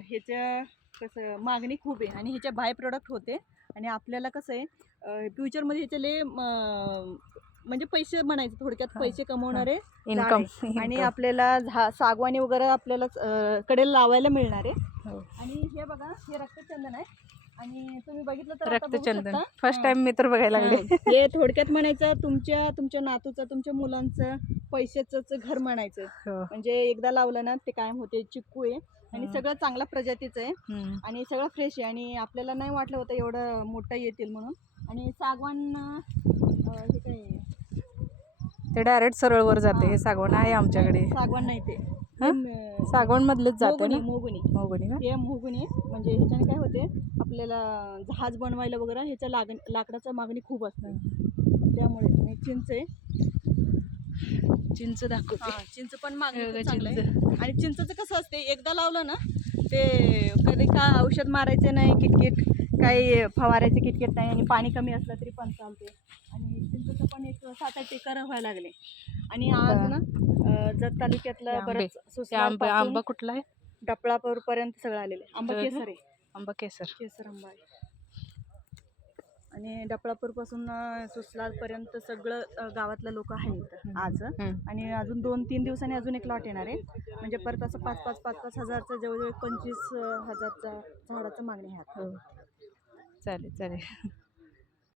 ह्याच्या कसं मागणी खूप आहे आणि ह्याच्या बाय प्रोडक्ट होते आणि आपल्याला कसं आहे फ्युचरमध्ये ह्याचे लय म्हणजे पैसे म्हणायचे थोडक्यात पैसे कमवणारे झाड आहे. आणि आपल्याला सागवानी वगैरे आपल्याला कडेला लावायला मिळणार आहे. आणि हे बघा हे रक्तचंदन आहे आणि तुम्ही बघितलं तर रक्तचंदन फर्स्ट टाइम मी तर बघायला लागले. हे थोडक्यात म्हणायचं तुमच्या नातूचं तुमच्या मुलांचं पैशाचं घर म्हणायचं. म्हणजे एकदा लावलं ना ते कायम होते. चिक्कू आहे आणि सगळं चांगल्या प्रजातीचं आहे आणि सगळं फ्रेश आहे आणि आपल्याला नाही वाटलं होतं एवढं मोठं येतील म्हणून. आणि सागवान हे काय ते डायरेक्ट सरळ वर जाते. हे सागवान आहे आमच्याकडे. सागवान नाही ते सागवान मधलेच जाते ना. मोगुनी मोगुनी हे मोगुनी म्हणजे ह्याच्याने काय होते आपल्याला जहाज बनवायला वगैरे ह्याच्या लाकडाचं मागणी खूप असते. त्यामुळे चिंच आहे. चिंच दाखवते. चिंच पण मागणी चांगलं आहे. आणि चिंचचं कसं असते एकदा लावलं ना ते कधी का औषध मारायचं नाही किटकिट काही फवारायचं किटकिट नाही आणि पाणी कमी असलं तरी पण चालते. आणि चिंचचं पण एक 7-8 एकर व्हायला लागले. आणि आज ना जत तालुक्यातलं बरंच आंबा कुठला आहे डपळापूर पर्यंत सगळं आलेलं आहे. आंबा केसर आहे. आंबा केसर आंबा आहे. आणि डपळापूर पासून सुसलाल पर्यंत सगळं गावातलं लोक आहेत आज. आणि अजून 2-3 दिवसांनी अजून एक लॉट येणार आहे. म्हणजे परत असं 5-5 हजारचं जवळजवळ 25,000चा झाडाचं मागणी आहे. चालेल.